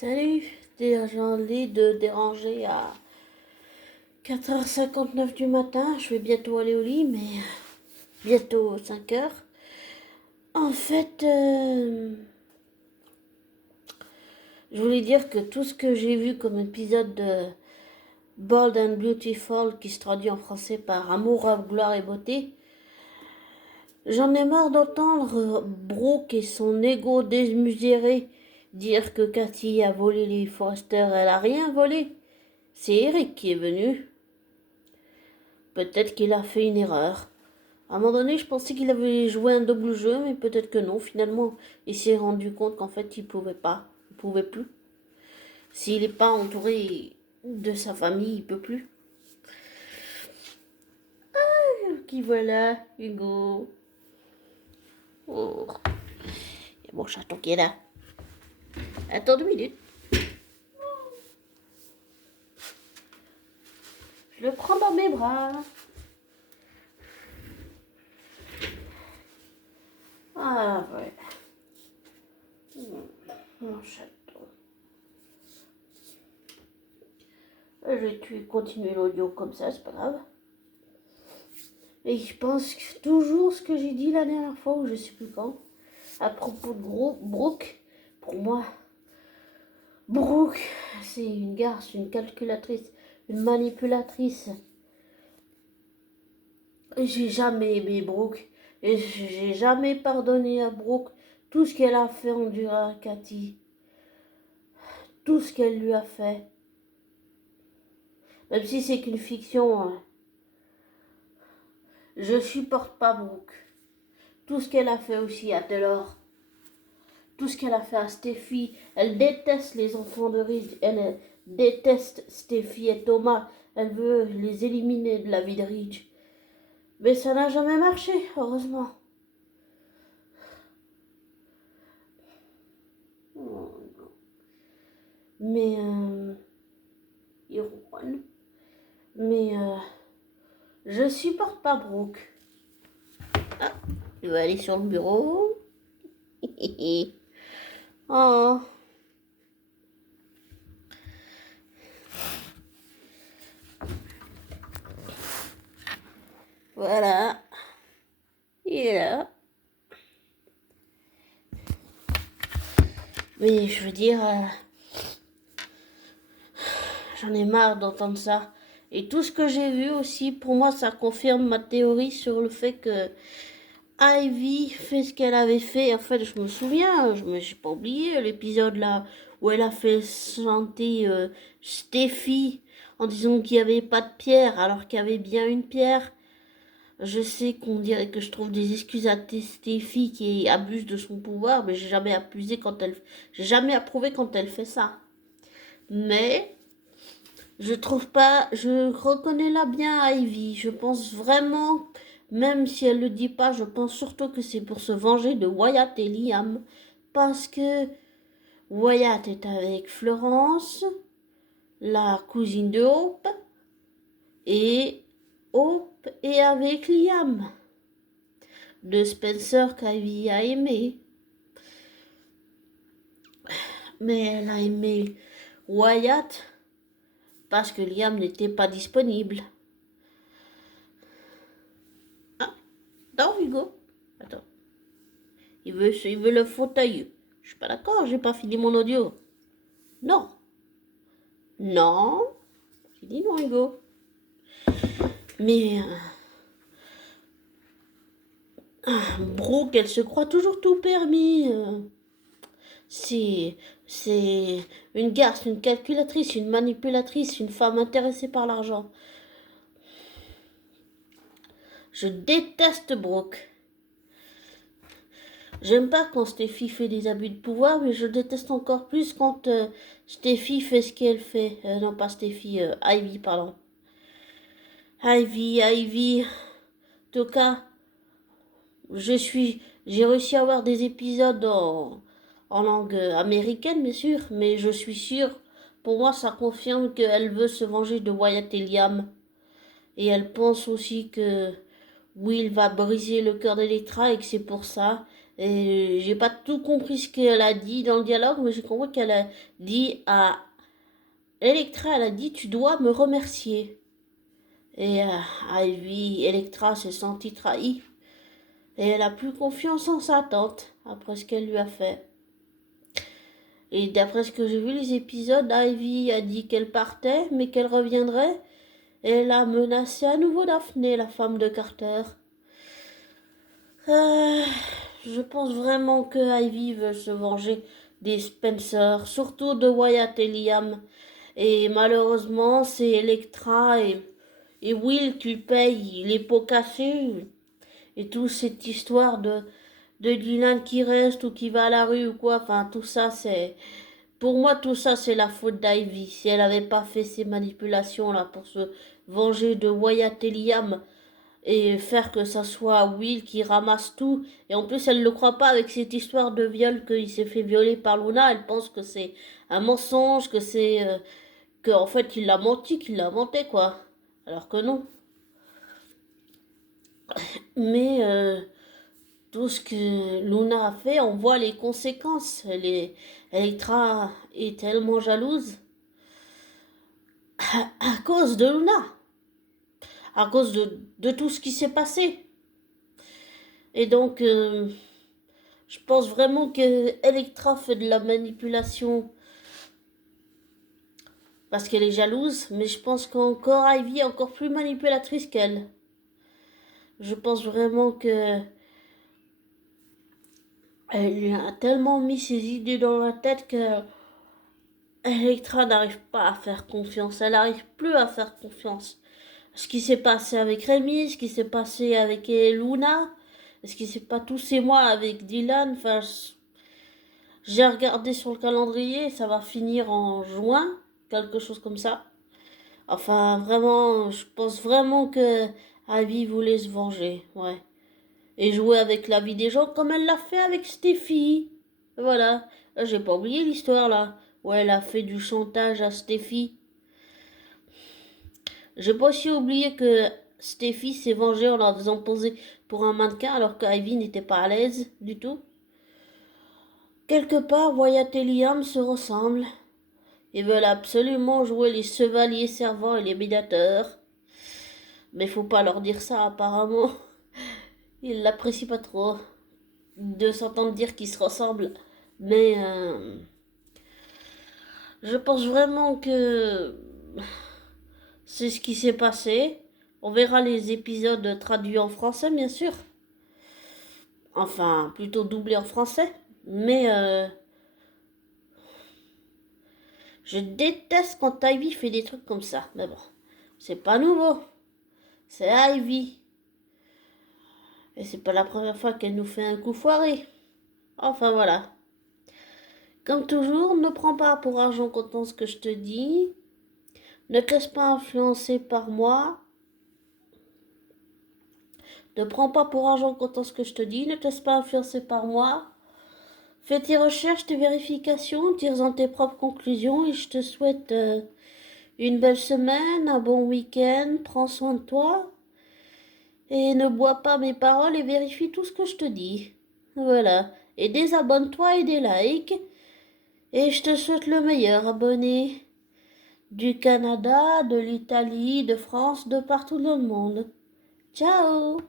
Salut, désolé de déranger à 4h59 du matin. Je vais bientôt aller au lit, mais bientôt 5h. En fait, je voulais dire que tout ce que j'ai vu comme épisode de Bold and Beautiful, qui se traduit en français par Amour, gloire et beauté, j'en ai marre d'entendre Brooke et son ego démesuré dire que Cathy a volé les Forrester. Elle a rien volé. C'est Eric qui est venu. Peut-être qu'il a fait une erreur. À un moment donné, je pensais qu'il avait joué un double jeu, mais peut-être que non. Finalement, il s'est rendu compte qu'en fait, il pouvait pas. Il pouvait plus. S'il n'est pas entouré de sa famille, il peut plus. Qui voilà, Hugo. Oh. Il y a mon chaton qui est là. Attends 2 minutes. Je le prends dans mes bras. Ah ouais. Mon chaton. Je vais continuer l'audio comme ça, c'est pas grave. Et je pense que toujours ce que j'ai dit la dernière fois, ou je sais plus quand, à propos de Brooke, pour moi, Brooke, c'est une garce, une calculatrice, une manipulatrice. J'ai jamais aimé Brooke, et j'ai jamais pardonné à Brooke tout ce qu'elle a fait endurer à Cathy, tout ce qu'elle lui a fait. Même si c'est qu'une fiction, hein. Je supporte pas Brooke. Tout ce qu'elle a fait aussi à Taylor. Tout ce qu'elle a fait à Steffi. Elle déteste les enfants de Ridge. Elle déteste Steffi et Thomas. Elle veut les éliminer de la vie de Ridge. Mais ça n'a jamais marché, heureusement. Mais, Iron. Mais, je supporte pas Brooke. Ah, je vais aller sur le bureau. Oh. Voilà. Il est là. Mais je veux dire, j'en ai marre d'entendre ça. Et tout ce que j'ai vu aussi, pour moi, ça confirme ma théorie sur le fait que Ivy fait ce qu'elle avait fait. En fait, je me souviens, je n'ai pas oublié l'épisode là où elle a fait chanter Steffi en disant qu'il n'y avait pas de pierre alors qu'il y avait bien une pierre. Je sais qu'on dirait que je trouve des excuses à Steffi qui abuse de son pouvoir, mais j'ai jamais approuvé quand elle fait ça. Mais je trouve pas, je reconnais là bien Ivy. Je pense vraiment, même si elle le dit pas, je pense surtout que c'est pour se venger de Wyatt et Liam. Parce que Wyatt est avec Florence, la cousine de Hope, et Hope est avec Liam, de Spencer qu'Ivy a aimé. Mais elle a aimé Wyatt parce que Liam n'était pas disponible. Ah, non, Hugo. Attends. Il veut le fauteuil. Je suis pas d'accord, j'ai pas fini mon audio. Non. Non. J'ai dit non, Hugo. Mais Brooke, elle se croit toujours tout permis. C'est une garce, une calculatrice, une manipulatrice, une femme intéressée par l'argent. Je déteste Brooke. J'aime pas quand Steffi fait des abus de pouvoir, mais je déteste encore plus quand Steffi fait ce qu'elle fait. Non, pas Steffi, Ivy, pardon. Ivy. En tout cas, j'ai réussi à avoir des épisodes en langue américaine, bien sûr, mais je suis sûre, pour moi, ça confirme qu'elle veut se venger de Wyatt et Liam. Et elle pense aussi que Will va briser le cœur d'Electra et que c'est pour ça. Et j'ai pas tout compris ce qu'elle a dit dans le dialogue, mais j'ai compris qu'elle a dit à Electra, elle a dit tu dois me remercier. Et Ivy, Electra s'est sentie trahie. Et elle a plus confiance en sa tante après ce qu'elle lui a fait. Et d'après ce que j'ai vu les épisodes, Ivy a dit qu'elle partait, mais qu'elle reviendrait. Et elle a menacé à nouveau Daphné, la femme de Carter. Je pense vraiment que Ivy veut se venger des Spencer, surtout de Wyatt et Liam. Et malheureusement, c'est Electra et Will qui payent les pots cassés. Et toute cette histoire de Dylan qui reste ou qui va à la rue ou quoi. Enfin, tout ça, c'est... Pour moi, tout ça, c'est la faute d'Ivy. Si elle n'avait pas fait ces manipulations-là pour se venger de Wyatt et Liam et faire que ça soit Will qui ramasse tout. Et en plus, elle ne le croit pas avec cette histoire de viol qu'il s'est fait violer par Luna. Elle pense que c'est un mensonge, que c'est... que en fait, il l'a menti, qu'il l'a inventé, quoi. Alors que non. Mais... tout ce que Luna a fait, on voit les conséquences. Electra est tellement jalouse à cause de Luna, à cause de tout ce qui s'est passé. Et donc, je pense vraiment que Electra fait de la manipulation parce qu'elle est jalouse, mais je pense qu'encore Ivy est encore plus manipulatrice qu'elle. Je pense vraiment que elle lui a tellement mis ses idées dans la tête que Electra n'arrive pas à faire confiance. Elle n'arrive plus à faire confiance. Ce qui s'est passé avec Rémi, ce qui s'est passé avec Luna, ce qui s'est pas tous ces mois avec Dylan. Enfin, j'ai regardé sur le calendrier, ça va finir en juin, quelque chose comme ça. Enfin, vraiment, je pense vraiment que Ivy voulait se venger, ouais. Et jouer avec la vie des gens comme elle l'a fait avec Steffi. Voilà. J'ai pas oublié l'histoire là, où elle a fait du chantage à Steffi. J'ai pas aussi oublié que Steffi s'est vengée en la faisant poser pour un mannequin alors que Ivy n'était pas à l'aise du tout. Quelque part, Wyatt et Liam se ressemblent. Ils veulent absolument jouer les chevaliers servants et les médiateurs. Mais faut pas leur dire ça apparemment. Ils l'apprécient pas trop de s'entendre dire qu'ils se ressemblent. Mais je pense vraiment que c'est ce qui s'est passé. On verra les épisodes traduits en français, bien sûr. Enfin, plutôt doublés en français. Mais je déteste quand Ivy fait des trucs comme ça. Mais bon, c'est pas nouveau. C'est Ivy. Et c'est pas la première fois qu'elle nous fait un coup foiré. Enfin voilà. Comme toujours, ne prends pas pour argent comptant ce que je te dis. Ne te laisse pas influencer par moi. Ne prends pas pour argent comptant ce que je te dis. Ne te laisse pas influencer par moi. Fais tes recherches, tes vérifications, tire-en tes propres conclusions et je te souhaite une belle semaine, un bon week-end. Prends soin de toi et ne bois pas mes paroles et vérifie tout ce que je te dis. Voilà. Et désabonne-toi et des likes. Et je te souhaite le meilleur, abonné. Du Canada, de l'Italie, de France, de partout dans le monde. Ciao!